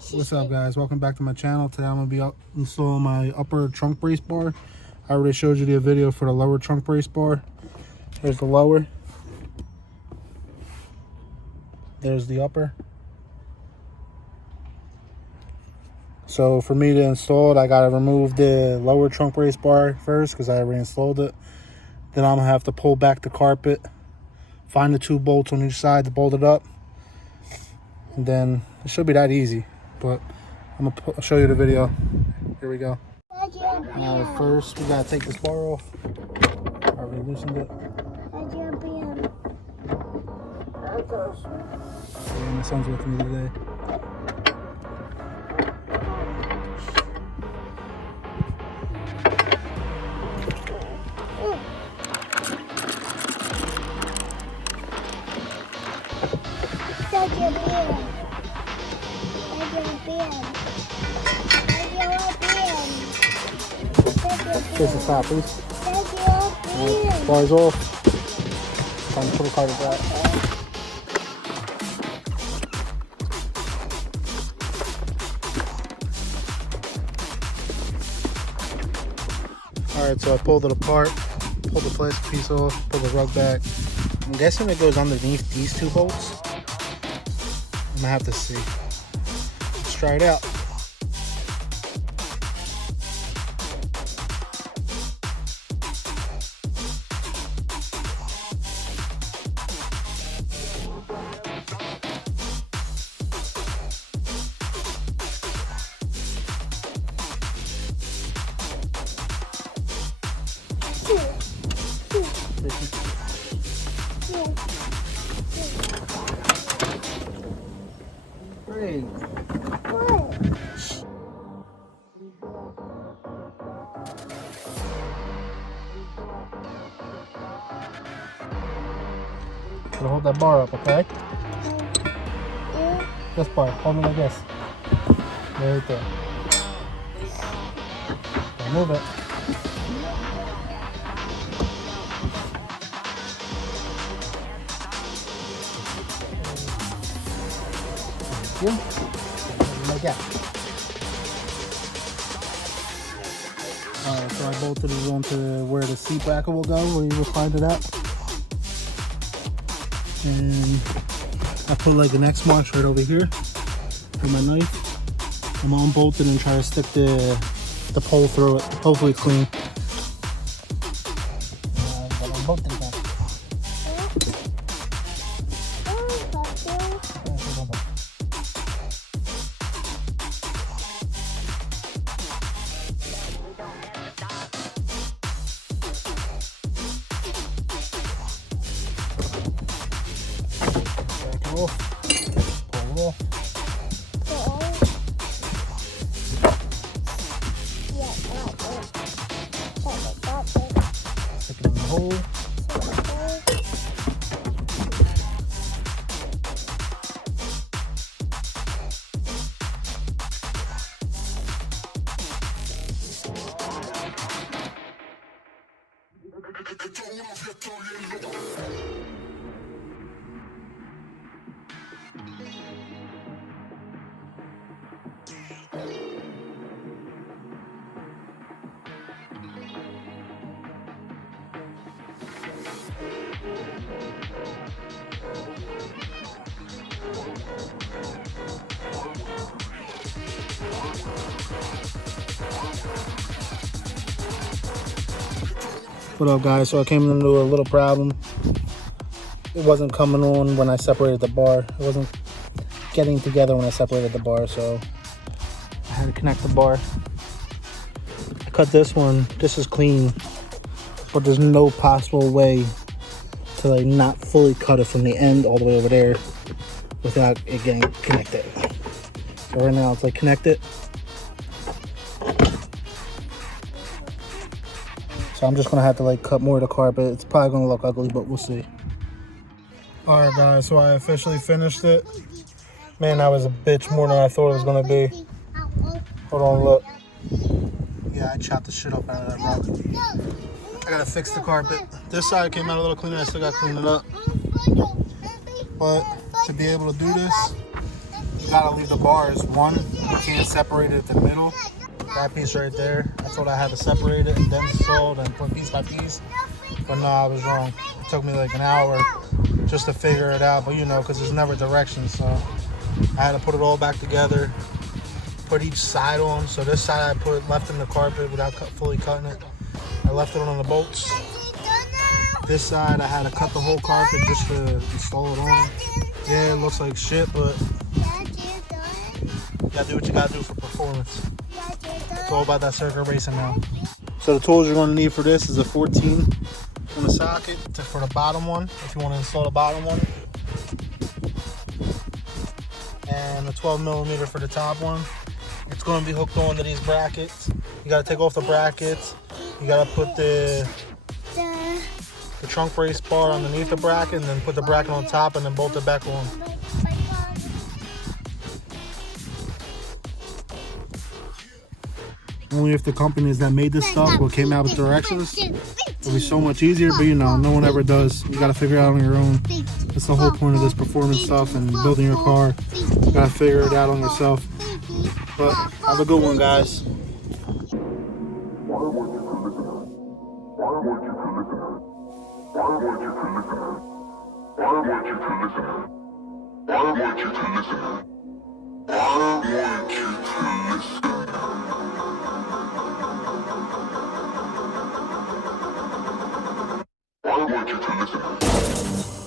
What's up, guys? Welcome back to my channel. Today I'm going to be installing my upper trunk brace bar. I already showed you the video for the lower trunk brace bar. Here's the lower. There's the upper. So for me to install it, I got to remove the lower trunk brace bar first because I already installed it. Then I'm going to have to pull back the carpet, find the 2 bolts on each side to bolt it up. And then it should be that easy. But I'm going to show you the video. Here we go. First we got to take this bar off. I already loosened it. And my son's with me today. Face the top, please. Bars off. Time to put the carpet back. Alright, so I pulled it apart, pulled the plastic piece off, pulled the rug back. I'm guessing it goes underneath these 2 bolts. I'm gonna have to see. Let's try it out. Great. Gotta hold that bar up, okay? This bar, hold it like this. Right there. Don't move it. Like that. Alright, so I bolted it onto where the seat bracket will go, where you will find it at. And I put like an X mark right over here with my knife. I'm gonna unbolt it and try to stick the pole through it. Hopefully clean. But I'm bolting it. Pull off. Stick it in the hole. What up, guys? So I came into a little problem. It wasn't coming on when I separated the bar. It wasn't getting together when I separated the bar, so I had to connect the bar. I cut this one. This is clean, but there's no possible way to like not fully cut it from the end all the way over there without it getting connected. So right now it's like connected. So I'm just gonna have to like cut more of the carpet. It's probably gonna look ugly, but we'll see. All right, guys, so I officially finished it. Man, that was a bitch more than I thought it was gonna be. Hold on, look. Yeah, I chopped the shit up out of that rug. I gotta fix the carpet. This side came out a little cleaner. I still gotta clean it up. But to be able to do this, you gotta leave the bars. One, you can't separate it at the middle. That piece right there. I thought I had to separate it and then sold and put piece by piece. But no, I was wrong. It took me like an hour just to figure it out. But you know, because there's never directions. So I had to put it all back together. Put each side on. So this side I put left in the carpet without fully cutting it. I left it on the bolts. This side I had to cut the whole carpet just to install it on. Yeah, it looks like shit, but you gotta do what you gotta do for performance. It's all about that circuit racing now. So the tools you're gonna need for this is a 14 on the socket for the bottom one, if you want to install the bottom one, and a 12 millimeter for the top one. It's going to be hooked onto these brackets. You got to take off the brackets. You got to put the trunk brace bar underneath the bracket, and then put the bracket on top, and then bolt it back on. Only if the companies that made this stuff or came out with directions, it'll be so much easier, but you know, no one ever does. You gotta figure it out on your own. That's the whole point of this performance stuff and building your car. You gotta figure it out on yourself. But have a good one, guys. I want you to listen.